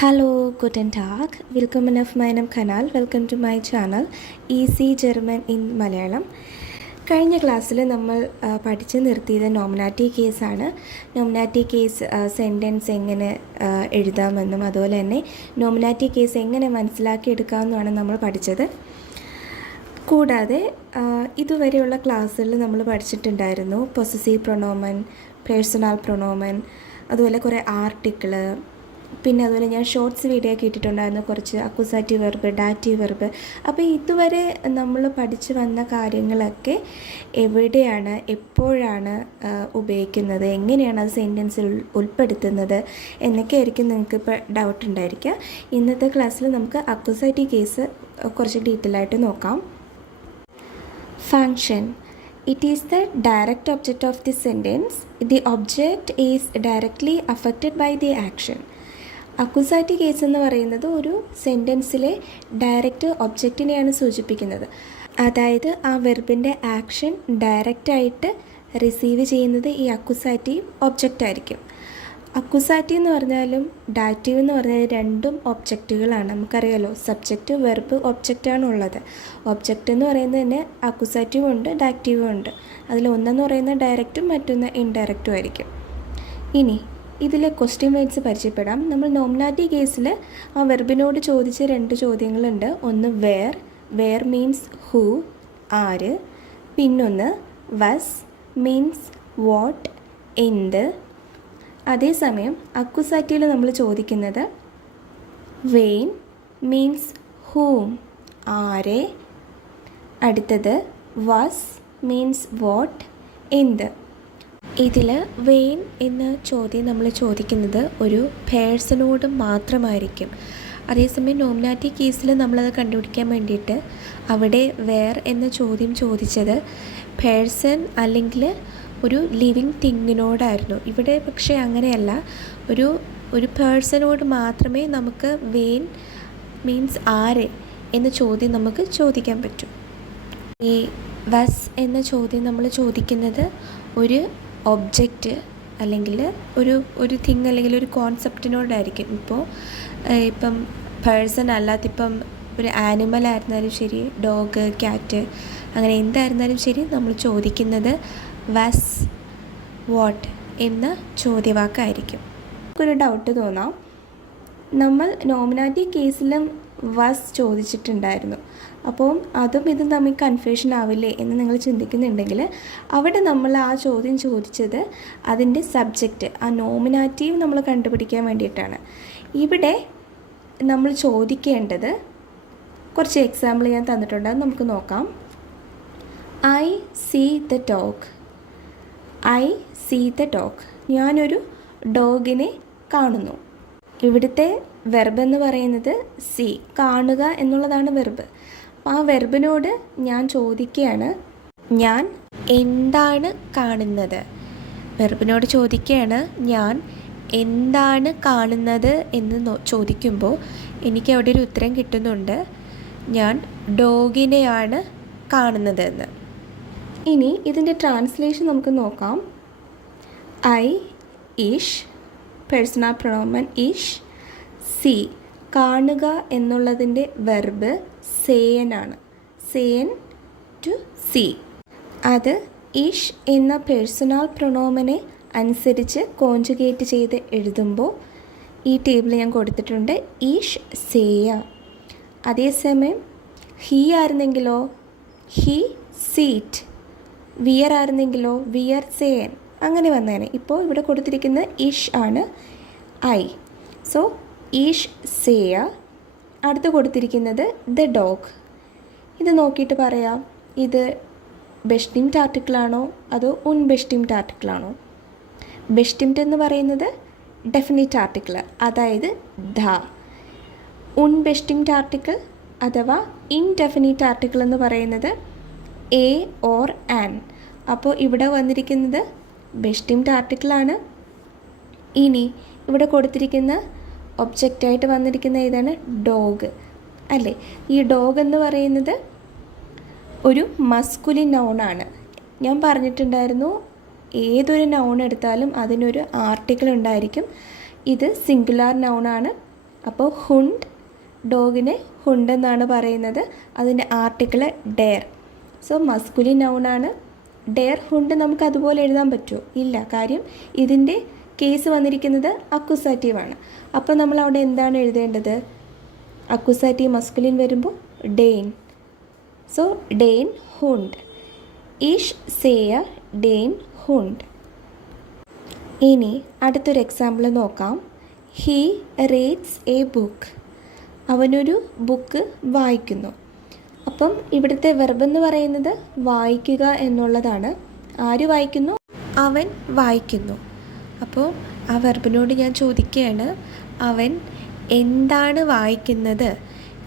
Hallo, guten Tag. Willkommen auf meinem Kanal. Welcome to my channel Easy German in Malayalam. കഴിഞ്ഞ ക്ലാസ്സിൽ നമ്മൾ പഠിച്ചു നിർത്തിയത് നോമിനാറ്റീവ് കേസാണ്. നോമിനാറ്റീവ് കേസ് സെൻറ്റൻസ് എങ്ങനെ എഴുതാമെന്നും അതുപോലെ തന്നെ നോമിനാറ്റീവ് കേസ് എങ്ങനെ മനസ്സിലാക്കിയെടുക്കാമെന്നുമാണ് നമ്മൾ പഠിച്ചത്. കൂടാതെ ഇതുവരെയുള്ള ക്ലാസ്സുകളിൽ നമ്മൾ പഠിച്ചിട്ടുണ്ടായിരുന്നു പൊസസീവ് പ്രൊണോമൻ, പേഴ്സണൽ പ്രൊണോമൻ, അതുപോലെ കുറേ ആർട്ടിക്കിള്, പിന്നെ അതുപോലെ ഞാൻ ഷോർട്സ് വീഡിയോ ഒക്കെ ഇട്ടിട്ടുണ്ടായിരുന്നു കുറച്ച് അക്യൂസാറ്റീവ് വെർബ്, ഡാറ്റീവ് വെർബ്. അപ്പോൾ ഇതുവരെ നമ്മൾ പഠിച്ചു വന്ന കാര്യങ്ങളൊക്കെ എവിടെയാണ്, എപ്പോഴാണ് ഉപയോഗിക്കുന്നത്, എങ്ങനെയാണ് അത് സെൻറ്റൻസിൽ ഉൾപ്പെടുത്തുന്നത് എന്നൊക്കെ ആയിരിക്കും നിങ്ങൾക്ക് ഇപ്പോൾ ഡൗട്ട് ഉണ്ടായിരിക്കുക. ഇന്നത്തെ ക്ലാസ്സിൽ നമുക്ക് അക്യൂസാറ്റീവ് കേസ് കുറച്ച് ഡീറ്റെയിൽ ആയിട്ട് നോക്കാം. Function. It is the direct object of the sentence. The object is directly affected by the action. Accusative case എന്ന് പറയുന്നത് ഒരു സെൻറ്റൻസിലെ ഡയറക്റ്റ് ഒബ്ജക്റ്റിനെയാണ് സൂചിപ്പിക്കുന്നത്. അതായത് ആ വെർബിൻ്റെ ആക്ഷൻ ഡയറക്റ്റായിട്ട് റിസീവ് ചെയ്യുന്നത് ഈ അക്യൂസാറ്റീവ് ഒബ്ജക്റ്റ് ആയിരിക്കും. അക്യൂസാറ്റീവ് എന്ന് പറഞ്ഞാലും ഡാറ്റീവ് എന്ന് പറഞ്ഞാൽ രണ്ടും ഒബ്ജക്റ്റുകളാണ്. നമുക്കറിയാലോ, സബ്ജക്റ്റ്, വെർബ്, ഒബ്ജക്റ്റാണ് ഉള്ളത്. ഒബ്ജക്റ്റ് എന്ന് പറയുന്നത് തന്നെ അക്യൂസാറ്റീവും ഉണ്ട്, ഡാറ്റീവും ഉണ്ട്. അതിൽ ഒന്നെന്ന് പറയുന്നത് ഡയറക്റ്റും മറ്റൊന്ന് ഇൻഡയറക്റ്റും ആയിരിക്കും. ഇനി ഇതിലെ ക്വസ്റ്റ്യൻ വേർഡ്സ് പരിചയപ്പെടാം. നമ്മൾ നോമിനാറ്റീവ് കേസിൽ ആ വെർബിനോട് ചോദിച്ച രണ്ട് ചോദ്യങ്ങളുണ്ട്. ഒന്ന് വേർ മീൻസ് ഹൂ, ആര്. പിന്നൊന്ന് വസ് മീൻസ് വാട്ട്, എന്ത്. അതേസമയം അക്യൂസാറ്റീവിൽ നമ്മൾ ചോദിക്കുന്നത് വെയിൻ മീൻസ് ഹൂം, ആരെ. അടുത്തത് വസ് മീൻസ് വാട്ട്, എന്ത്. ഇതിൽ വെയിൻ എന്ന ചോദ്യം നമ്മൾ ചോദിക്കുന്നത് ഒരു പേഴ്സണോട് മാത്രമായിരിക്കും. അതേസമയം നോമിനാറ്റീവ് കേസിൽ നമ്മളത് കണ്ടുപിടിക്കാൻ വേണ്ടിയിട്ട് അവിടെ വേർ എന്ന ചോദ്യം ചോദിച്ചത് പേഴ്സൺ അല്ലെങ്കിൽ ഒരു ലിവിങ് തിങ്ങിനോടായിരുന്നു. ഇവിടെ പക്ഷേ അങ്ങനെയല്ല, ഒരു പേഴ്സണോട് മാത്രമേ നമുക്ക് വെയിൻ മീൻസ് ആരെ എന്ന ചോദ്യം നമുക്ക് ചോദിക്കാൻ പറ്റൂ. ഈ വസ് എന്ന ചോദ്യം നമ്മൾ ചോദിക്കുന്നത് ഒരു ഒബ്ജക്റ്റ് അല്ലെങ്കിൽ ഒരു തിങ് അല്ലെങ്കിൽ ഒരു കോൺസെപ്റ്റിനോടായിരിക്കും. ഇപ്പം പേഴ്സൺ അല്ലാത്തിപ്പം ഒരു ആനിമൽ ആയിരുന്നാലും ശരി, ഡോഗ്, ക്യാറ്റ്, അങ്ങനെ എന്തായിരുന്നാലും ശരി, നമ്മൾ ചോദിക്കുന്നത് വസ് വാട്ട് എന്ന ചോദ്യവാക്കായിരിക്കും. നമുക്കൊരു ഡൗട്ട് തോന്നാം, നമ്മൾ നോമിനാറ്റീവ് കേസിലും വസ് ചോദിച്ചിട്ടുണ്ടായിരുന്നു, അപ്പോൾ അതും ഇതും തമ്മിൽ കൺഫ്യൂഷൻ ആവില്ലേ എന്ന് നിങ്ങൾ ചിന്തിക്കുന്നുണ്ടെങ്കിൽ അവിടെ നമ്മൾ ആ ചോദ്യം ചോദിച്ചത് അതിൻ്റെ സബ്ജക്റ്റ്, ആ നോമിനാറ്റീവ് നമ്മൾ കണ്ടുപിടിക്കാൻ വേണ്ടിയിട്ടാണ്. ഇവിടെ നമ്മൾ ചോദിക്കേണ്ടത് കുറച്ച് എക്സാമ്പിൾ ഞാൻ തന്നിട്ടുണ്ട്, അത് നമുക്ക് നോക്കാം. I see the dog. I see the dog. ഞാനൊരു ഡോഗിനെ കാണുന്നു. ഇവിടുത്തെ വെർബ് എന്ന് പറയുന്നത് സീ, കാണുക എന്നുള്ളതാണ് വെർബ്. ആ വെർബിനോട് ഞാൻ ചോദിക്കുകയാണ്, ഞാൻ എന്താണ് കാണുന്നത്. വെർബിനോട് ചോദിക്കുകയാണ്, ഞാൻ എന്താണ് കാണുന്നത് എന്ന് ചോദിക്കുമ്പോൾ എനിക്ക് അവിടെ ഒരു ഉത്തരം കിട്ടുന്നുണ്ട്, ഞാൻ ഡോഗിനെയാണ് കാണുന്നത് എന്ന്. ഇനി ഇതിൻ്റെ ട്രാൻസ്ലേഷൻ നമുക്ക് നോക്കാം. ഐ ഇഷ്, പേഴ്സണൽ പ്രൊണോമൻ ഇഷ്. സീ, കാണുക എന്നുള്ളതിൻ്റെ വെർബ് സേയൻ ആണ്. സേയൻ ടു സീ. അത് ഇഷ് എന്ന പേഴ്സണൽ പ്രൊണോമനെ അനുസരിച്ച് കോൺജുഗേറ്റ് ചെയ്ത് എഴുതുമ്പോൾ ഈ ടേബിൾ ഞാൻ കൊടുത്തിട്ടുണ്ട്, ഇഷ് സേയ. അതേസമയം ഹീ ആയിരുന്നെങ്കിലോ ഹീ സീറ്റ്, വിയർ ആയിരുന്നെങ്കിലോ വിയർ സേയൻ, അങ്ങനെ വന്നേനെ. ഇപ്പോൾ ഇവിടെ കൊടുത്തിരിക്കുന്ന ഇഷ് ആണ് ഐ. സോ ഈഷ് സേയ. അടുത്ത് കൊടുത്തിരിക്കുന്നത് ദ ഡോഗ്. ഇത് നോക്കിയിട്ട് പറയാം, ഇത് ബെസ്റ്റിംറ്റ് ആർട്ടിക്കിളാണോ അതോ ഉൺബെസ്റ്റിംറ്റ് ആർട്ടിക്കിളാണോ. ബെസ്റ്റിംറ്റ് എന്ന് പറയുന്നത് ഡെഫിനിറ്റ് ആർട്ടിക്കിൾ, അതായത് ദ. ഉൺബെസ്റ്റിംറ്റ് ആർട്ടിക്കിൾ അഥവാ ഇൻഡെഫിനിറ്റ് ആർട്ടിക്കിൾ എന്ന് പറയുന്നത് എ ഓർ ആൻ. അപ്പോൾ ഇവിടെ വന്നിരിക്കുന്നത് ബെസ്റ്റിംറ്റ് ആർട്ടിക്കിളാണ്. ഇനി ഇവിടെ കൊടുത്തിരിക്കുന്ന ഒബ്ജക്റ്റായിട്ട് വന്നിരിക്കുന്ന ഏതാണ്, ഡോഗ് അല്ലേ. ഈ ഡോഗ് എന്ന് പറയുന്നത് ഒരു മസ്കുലിൻ നൗണാണ്. ഞാൻ പറഞ്ഞിട്ടുണ്ടായിരുന്നു, ഏതൊരു നൗൺ എടുത്താലും അതിനൊരു ആർട്ടിക്കിൾ ഉണ്ടായിരിക്കും. ഇത് സിംഗുലാർ നൗണാണ്, അപ്പോൾ ഹുണ്ട്, ഡോഗിനെ ഹുണ്ട് എന്നാണ് പറയുന്നത്. അതിൻ്റെ ആർട്ടിക്കിൾ ഡെയർ. സോ മസ്കുലിൻ നൗണാണ്. ഡെയർ ഹുണ്ട് നമുക്ക് അതുപോലെ എഴുതാൻ പറ്റുമോ? ഇല്ല. കാര്യം ഇതിൻ്റെ കേസ് വന്നിരിക്കുന്നത് അക്യൂസാറ്റീവാണ്. അപ്പോൾ നമ്മൾ അവിടെ എന്താണ് എഴുതേണ്ടത്? അക്യൂസാറ്റീവ് മസ്കുലിൻ വരുമ്പോൾ ഡെയിൻ. സോ ഡെയിൻ ഹുണ്ട്. ഇഷ് സേയ ഡെയിൻ ഹുണ്ട്. ഇനി അടുത്തൊരു എക്സാമ്പിൾ നോക്കാം. He reads A book. അവനൊരു ബുക്ക് വായിക്കുന്നു. അപ്പം ഇവിടുത്തെ വെർബ് എന്ന് പറയുന്നത് വായിക്കുക എന്നുള്ളതാണ്. ആര് വായിക്കുന്നു? അവൻ വായിക്കുന്നു. അപ്പോൾ ആ വെർബിനോട് ഞാൻ ചോദിക്കുകയാണ്, അവൻ എന്താണ് വായിക്കുന്നത്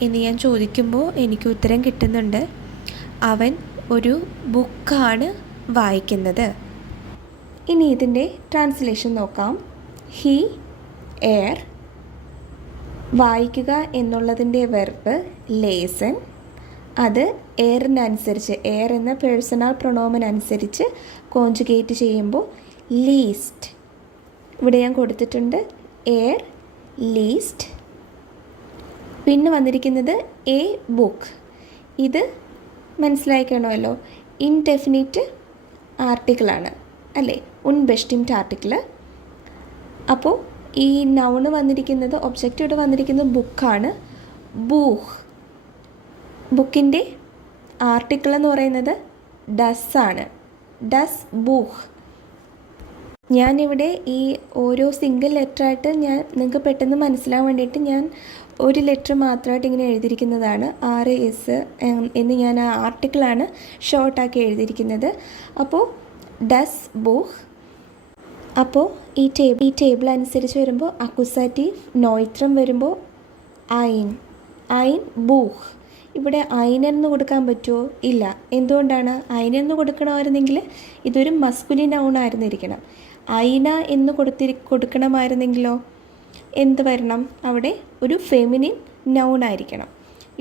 എന്ന് ഞാൻ ചോദിക്കുമ്പോൾ എനിക്ക് ഉത്തരം കിട്ടുന്നുണ്ട്. അവൻ ഒരു ബുക്കാണ് വായിക്കുന്നത്. ഇനി ഇതിൻ്റെ ട്രാൻസ്ലേഷൻ നോക്കാം. ഹീ എയർ, വായിക്കുക എന്നുള്ളതിൻ്റെ വെർബ് ലേസൺ. അത് എയറിനനുസരിച്ച്, എയർ എന്ന പേഴ്സണൽ പ്രൊണോമൻ അനുസരിച്ച് കോൺജുഗേറ്റ് ചെയ്യുമ്പോൾ ലീസ്റ്റ്. ഇവിടെ ഞാൻ കൊടുത്തിട്ടുണ്ട് എയർ ലീസ്റ്റ്. പിന്നെ വന്നിരിക്കുന്നത് എ ബുക്ക്. ഇത് മനസ്സിലാക്കണമല്ലോ, ഇൻഡെഫിനിറ്റ് ആർട്ടിക്കിളാണ് അല്ലേ, ഉൺബെസ്റ്റിംഡ് ആർട്ടിക്കിൾ. അപ്പോൾ ഈ നൗണ് വന്നിരിക്കുന്നത്, ഒബ്ജക്റ്റ് ഇവിടെ വന്നിരിക്കുന്നത് ബുക്കാണ്. ബൂഹ്. ബുക്കിൻ്റെ ആർട്ടിക്കിൾ എന്ന് പറയുന്നത് ഡസ് ആണ്. ഡസ് ബൂഹ്. ഞാനിവിടെ ഈ ഓരോ സിംഗിൾ ലെറ്ററായിട്ട് നിങ്ങൾക്ക് പെട്ടെന്ന് മനസ്സിലാവാൻ വേണ്ടിയിട്ട് ഞാൻ ഒരു ലെറ്റർ മാത്രമായിട്ട് ഇങ്ങനെ എഴുതിയിരിക്കുന്നതാണ്. RS എന്ന് ഞാൻ ആ ആർട്ടിക്കിളാണ് ഷോർട്ടാക്കി എഴുതിയിരിക്കുന്നത്. അപ്പോൾ ഡസ് ബൂഹ്. അപ്പോൾ ഈ ടേബിൾ അനുസരിച്ച് വരുമ്പോൾ അക്യൂസാറ്റീവ് നോയിത്രം വരുമ്പോൾ ഐൻ. ഐൻ ബൂഹ്. ഇവിടെ ഐനെന്ന് കൊടുക്കാൻ പറ്റുമോ? ഇല്ല. എന്തുകൊണ്ടാണ്? ഐനെന്ന് കൊടുക്കണമായിരുന്നെങ്കിൽ ഇതൊരു മസ്കുലിൻ നൗൺ ആയിരുന്നിരിക്കണം. ഐന എന്ന് കൊടുക്കണമായിരുന്നെങ്കിലോ എന്ത് വരണം? അവിടെ ഒരു ഫെമിനിൻ നൗൺ ആയിരിക്കണം.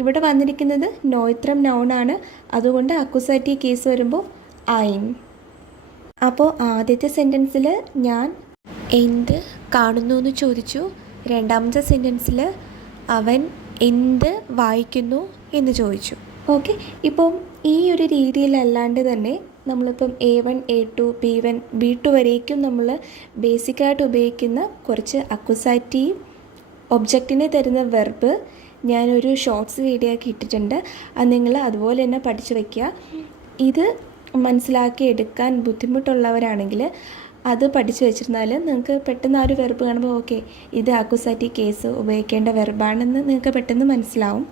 ഇവിടെ വന്നിരിക്കുന്നത് നോയിത്രം നൗണാണ്. അതുകൊണ്ട് അക്യൂസാറ്റീവ് കേസ് വരുമ്പോൾ ഐൻ. അപ്പോൾ ആദ്യത്തെ സെൻറ്റൻസിൽ ഞാൻ എന്ത് കാണുന്നു എന്ന് ചോദിച്ചു. രണ്ടാമത്തെ സെൻറ്റൻസിൽ അവൻ എന്ത് വായിക്കുന്നു എന്ന് ചോദിച്ചു. ഓക്കെ. ഇപ്പം ഈ ഒരു രീതിയിലല്ലാണ്ട് തന്നെ നമ്മളിപ്പം A1, A2, B1, B2 വരേക്കും നമ്മൾ ബേസിക്കായിട്ട് ഉപയോഗിക്കുന്ന കുറച്ച് അക്യൂസാറ്റീവ് ഒബ്ജക്റ്റിനെ തരുന്ന വെർബ് ഞാനൊരു ഷോർട്സ് വീഡിയോ ആക്കി ഇട്ടിട്ടുണ്ട്. അത് നിങ്ങൾ അതുപോലെ തന്നെ പഠിച്ചു വയ്ക്കുക. ഇത് മനസ്സിലാക്കി എടുക്കാൻ ബുദ്ധിമുട്ടുള്ളവരാണെങ്കിൽ അത് പഠിച്ചു വെച്ചിരുന്നാൽ നിങ്ങൾക്ക് പെട്ടെന്ന് ആ ഒരു വെർബ് കാണുമ്പോൾ ഓക്കെ ഇത് അക്യൂസാറ്റീവ് കേസ് ഉപയോഗിക്കേണ്ട വെർബാണെന്ന് നിങ്ങൾക്ക് പെട്ടെന്ന് മനസ്സിലാവും.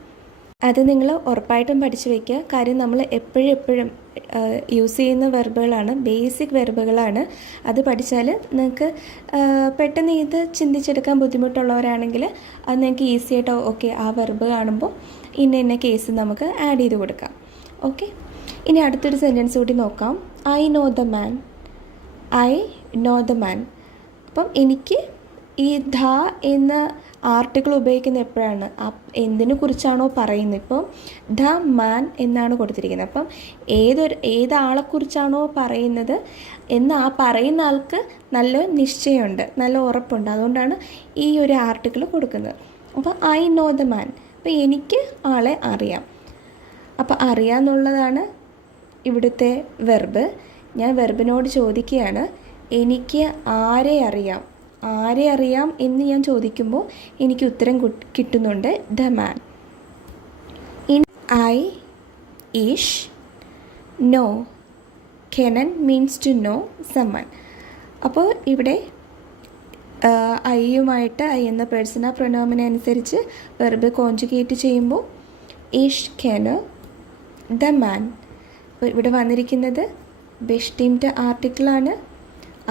അത് നിങ്ങൾ ഉറപ്പായിട്ടും പഠിച്ചു വയ്ക്കുക. കാര്യം നമ്മൾ എപ്പോഴും യൂസ് ചെയ്യുന്ന വെർബുകളാണ്, ബേസിക് വെർബുകളാണ്. അത് പഠിച്ചാൽ നിങ്ങൾക്ക് പെട്ടെന്ന് ഇത് ചിന്തിച്ചെടുക്കാൻ ബുദ്ധിമുട്ടുള്ളവരാണെങ്കിൽ അത് നിങ്ങൾക്ക് ഈസി ആയിട്ട് ഓക്കെ ആ വെർബ് കാണുമ്പോൾ ഇന്ന കേസ് നമുക്ക് ആഡ് ചെയ്ത് കൊടുക്കാം. ഓക്കെ. ഇനി അടുത്തൊരു സെൻറ്റൻസ് കൂടി നോക്കാം. I know the man. I know the man. അപ്പം എനിക്ക് ഈ ധ എന്ന ആർട്ടിക്കിൾ ഉപയോഗിക്കുന്നത് എപ്പോഴാണ്? എന്തിനെ കുറിച്ചാണോ പറയുന്നത്. ഇപ്പോൾ ദ മാൻ എന്നാണ് കൊടുത്തിരിക്കുന്നത്. അപ്പം ഏതാളെക്കുറിച്ചാണോ പറയുന്നത് എന്ന് ആ പറയുന്ന ആൾക്ക് നല്ല നിശ്ചയമുണ്ട്, നല്ല ഉറപ്പുണ്ട്. അതുകൊണ്ടാണ് ഈ ഒരു ആർട്ടിക്കിൾ കൊടുക്കുന്നത്. അപ്പോൾ ഐ നോ ദ മാൻ. അപ്പോൾ എനിക്ക് ആളെ അറിയാം. അപ്പോൾ അറിയാമെന്നുള്ളതാണ് ഇവിടുത്തെ വെർബ്. ഞാൻ വെർബിനോട് ചോദിക്കുകയാണ് എനിക്ക് ആരെ അറിയാം എന്ന് ഞാൻ ചോദിക്കുമ്പോൾ എനിക്ക് ഉത്തരം കിട്ടുന്നുണ്ട് ദ മാൻ. ഇൻ ഐ ഇഷ് നോ കെനൻ മീൻസ് ടു നോ സമ്മൺ. അപ്പോൾ ഇവിടെ ഐയുമായിട്ട് ഐ എന്ന പേഴ്സണൽ പ്രൊനോമിനെ അനുസരിച്ച് വെർബ് കോൺജുഗേറ്റ് ചെയ്യുമ്പോൾ ഇഷ് കെന് ദ മാൻ. അപ്പോൾ ഇവിടെ വന്നിരിക്കുന്നത് ബെസ്റ്റിംഡ് ആർട്ടിക്കിളാണ്,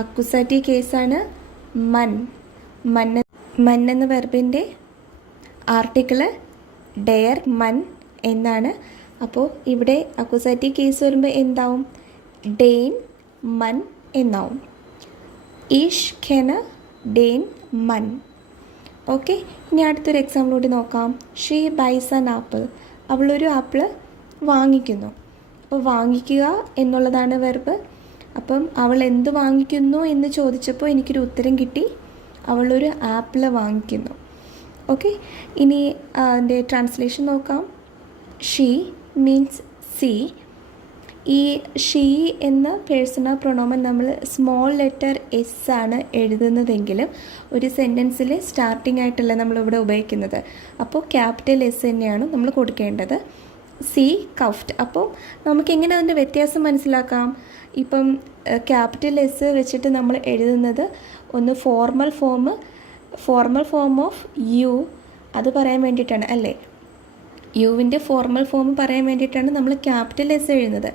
അക്യൂസാറ്റീവ് കേസാണ്. മൻ എന്ന വെർബിൻ്റെ ആർട്ടിക്കിള് ഡെയർ മൻ എന്നാണ്. അപ്പോൾ ഇവിടെ അക്യൂസാറ്റീവ് കേസ് വരുമ്പോൾ എന്താവും? ഡെയിൻ മൻ എന്നാവും. ഈഷ് ഖെന ഡെയിൻ മൻ. ഓക്കെ. ഇനി അടുത്തൊരു എക്സാമ്പിൾ കൂടി നോക്കാം. She buys an apple. അവളൊരു ആപ്പിൾ വാങ്ങിക്കുന്നു. അപ്പോൾ വാങ്ങിക്കുക എന്നുള്ളതാണ് വെർബ്. അപ്പം അവൾ എന്ത് വാങ്ങിക്കുന്നു എന്ന് ചോദിച്ചപ്പോൾ എനിക്കൊരു ഉത്തരം കിട്ടി, അവളൊരു ആപ്പിൾ വാങ്ങിക്കുന്നു. ഓക്കെ, ഇനി അതിൻ്റെ ട്രാൻസ്ലേഷൻ നോക്കാം. She means she. ഈ ഷീ എന്ന പേഴ്സണൽ പ്രൊണോമൻ നമ്മൾ സ്മോൾ ലെറ്റർ എസ് ആണ് എഴുതുന്നതെങ്കിലും ഒരു സെൻറ്റൻസിൽ സ്റ്റാർട്ടിംഗ് ആയിട്ടല്ല നമ്മളിവിടെ ഉപയോഗിക്കുന്നത്. അപ്പോൾ ക്യാപിറ്റൽ എസ് തന്നെയാണ് നമ്മൾ കൊടുക്കേണ്ടത്. സി കഫ്റ്റ്. അപ്പോൾ നമുക്കെങ്ങനെ അതിൻ്റെ വ്യത്യാസം മനസ്സിലാക്കാം? ഇപ്പം ക്യാപിറ്റൽ എസ് വെച്ചിട്ട് നമ്മൾ എഴുതുന്നത് ഒന്ന് ഫോർമൽ ഫോം ഓഫ് യു, അത് പറയാൻ വേണ്ടിയിട്ടാണ് അല്ലേ? യുവിൻ്റെ ഫോർമൽ ഫോം പറയാൻ വേണ്ടിയിട്ടാണ് നമ്മൾ ക്യാപിറ്റൽ എസ് എഴുതുന്നത്.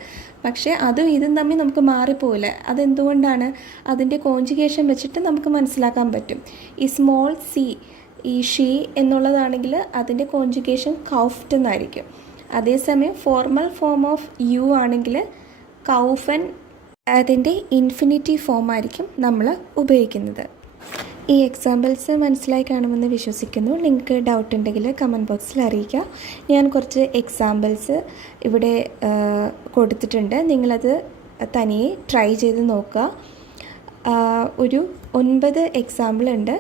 പക്ഷേ അതും ഇതും തമ്മിൽ നമുക്ക് മാറിപ്പോവില്ല. അതെന്തുകൊണ്ടാണ്? അതിൻ്റെ കോൺജുഗേഷൻ വെച്ചിട്ട് നമുക്ക് മനസ്സിലാക്കാൻ പറ്റും. ഈ സ്മോൾ സി, ഈ ഷീ എന്നുള്ളതാണെങ്കിൽ അതിൻ്റെ കോൺജുഗേഷൻ കൗഫ്റ്റ് എന്നായിരിക്കും. അതേസമയം ഫോർമൽ ഫോം ഓഫ് യു ആണെങ്കിൽ കൗഫൻ, അതിൻ്റെ ഇൻഫിനിറ്റീവ് ഫോം ആയിരിക്കും നമ്മൾ ഉപയോഗിക്കുന്നത്. ഈ എക്സാമ്പിൾസ് മനസ്സിലായി കാണുമെന്ന് വിശ്വസിക്കുന്നു. നിങ്ങൾക്ക് ഡൗട്ട് ഉണ്ടെങ്കിൽ കമൻറ്റ് ബോക്സിൽ അറിയിക്കുക. ഞാൻ കുറച്ച് എക്സാമ്പിൾസ് ഇവിടെ കൊടുത്തിട്ടുണ്ട്. നിങ്ങളത് തനിയെ ട്രൈ ചെയ്ത് നോക്കുക. ഒരു 9 എക്സാമ്പിൾ ഉണ്ട്.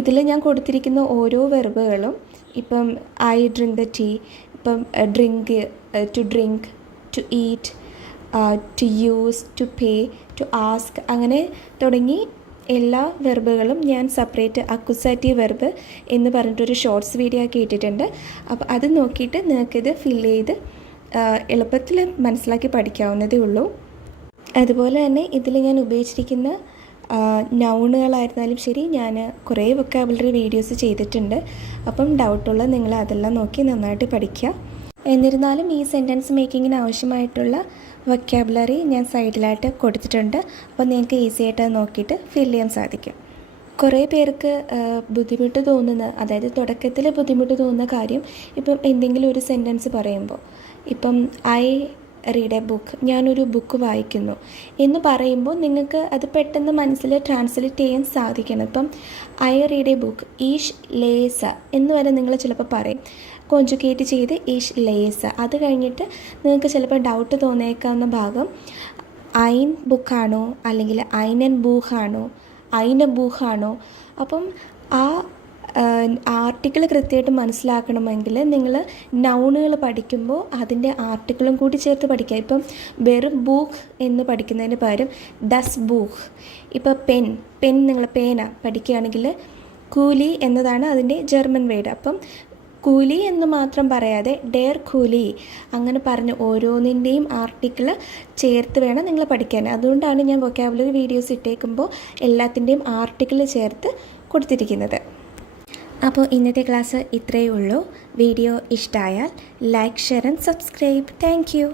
ഇതിൽ ഞാൻ കൊടുത്തിരിക്കുന്ന ഓരോ വെർബുകളും ഇപ്പം ഐ ഡ്രിങ്ക് ദ ടീ, ഇപ്പം drink, to drink, to eat, to use, to pay, to ask, അങ്ങനെ തുടങ്ങി എല്ലാ വെർബുകളും ഞാൻ സെപ്പറേറ്റ് അക്യൂസാറ്റീവ് വെർബ് എന്ന് പറഞ്ഞിട്ടൊരു ഷോർട്സ് വീഡിയോ ആക്കി ഇട്ടിട്ടുണ്ട്. അപ്പോൾ അത് നോക്കിയിട്ട് നിങ്ങൾക്കിത് ഫില്ല് ചെയ്ത് എളുപ്പത്തിൽ മനസ്സിലാക്കി പഠിക്കാവുന്നതേ ഉള്ളൂ. അതുപോലെ തന്നെ ഇതിൽ ഞാൻ ഉപയോഗിച്ചിരിക്കുന്ന നൗണുകളായിരുന്നാലും ശരി, ഞാൻ കുറേ വൊക്കാബുലറി വീഡിയോസ് ചെയ്തിട്ടുണ്ട്. അപ്പം ഡൗട്ടുള്ള നിങ്ങൾ അതെല്ലാം നോക്കി നന്നായിട്ട് പഠിക്കുക. എന്നിരുന്നാലും ഈ സെൻറ്റൻസ് മേക്കിങ്ങിന് ആവശ്യമായിട്ടുള്ള വൊക്കാബുലറി ഞാൻ സൈഡിലായിട്ട് കൊടുത്തിട്ടുണ്ട്. അപ്പോൾ നിങ്ങൾക്ക് ഈസി ആയിട്ട് അത് നോക്കിയിട്ട് ഫില്ല് ചെയ്യാൻ സാധിക്കും. കുറേ പേർക്ക് ബുദ്ധിമുട്ട് തോന്നുന്ന, അതായത് തുടക്കത്തിൽ ബുദ്ധിമുട്ട് തോന്നുന്ന കാര്യം, ഇപ്പം എന്തെങ്കിലും ഒരു സെൻറ്റൻസ് പറയുമ്പോൾ, ഇപ്പം ഐ റീഡ് എ ബുക്ക്, ഞാനൊരു ബുക്ക് വായിക്കുന്നു എന്ന് പറയുമ്പോൾ നിങ്ങൾക്ക് അത് പെട്ടെന്ന് മനസ്സിൽ ട്രാൻസ്ലേറ്റ് ചെയ്യാൻ സാധിക്കണം. ഇപ്പം ഐ റീഡ് എ ബുക്ക്, ഈഷ് ലേസ എന്ന് വരെ നിങ്ങൾ ചിലപ്പോൾ പറയും, കോൺജുഗേറ്റ് ചെയ്ത് ഈഷ് ലേസ. അത് കഴിഞ്ഞിട്ട് നിങ്ങൾക്ക് ചിലപ്പോൾ ഡൗട്ട് തോന്നിയേക്കാവുന്ന ഭാഗം ഐൻ ബുക്കാണോ അല്ലെങ്കിൽ ഐനൻ ബൂഹാണോ, ഐന ബൂഹാണോ. അപ്പം ആ ആർട്ടിക്കിൾ കൃത്യമായിട്ട് മനസ്സിലാക്കണമെങ്കിൽ നിങ്ങൾ നൗണുകൾ പഠിക്കുമ്പോൾ അതിൻ്റെ ആർട്ടിക്കിളും കൂടി ചേർത്ത് പഠിക്കുക. ഇപ്പം വെറും ബൂക്ക് എന്ന് പഠിക്കുന്നതിന് പകരം ദസ് ബൂക്ക്. ഇപ്പോൾ പെൻ നിങ്ങൾ പേന പഠിക്കുകയാണെങ്കിൽ കൂലി എന്നതാണ് അതിൻ്റെ ജർമ്മൻ വേർഡ്. അപ്പം കൂലി എന്ന് മാത്രം പറയാതെ ഡെയർ കൂലി അങ്ങനെ പറഞ്ഞ് ഓരോന്നിൻ്റെയും ആർട്ടിക്കിൾ ചേർത്ത് വേണം നിങ്ങൾ പഠിക്കാൻ. അതുകൊണ്ടാണ് ഞാൻ വൊക്കാബുലറി വീഡിയോസ് ഇട്ടേക്കുമ്പോൾ എല്ലാത്തിൻ്റെയും ആർട്ടിക്കിൾ ചേർത്ത് കൊടുത്തിരിക്കുന്നത്. അപ്പോൾ ഇന്നത്തെ ക്ലാസ് ഇത്രയേ ഉള്ളൂ. വീഡിയോ ഇഷ്ടമായാൽ like, share and subscribe. Thank you.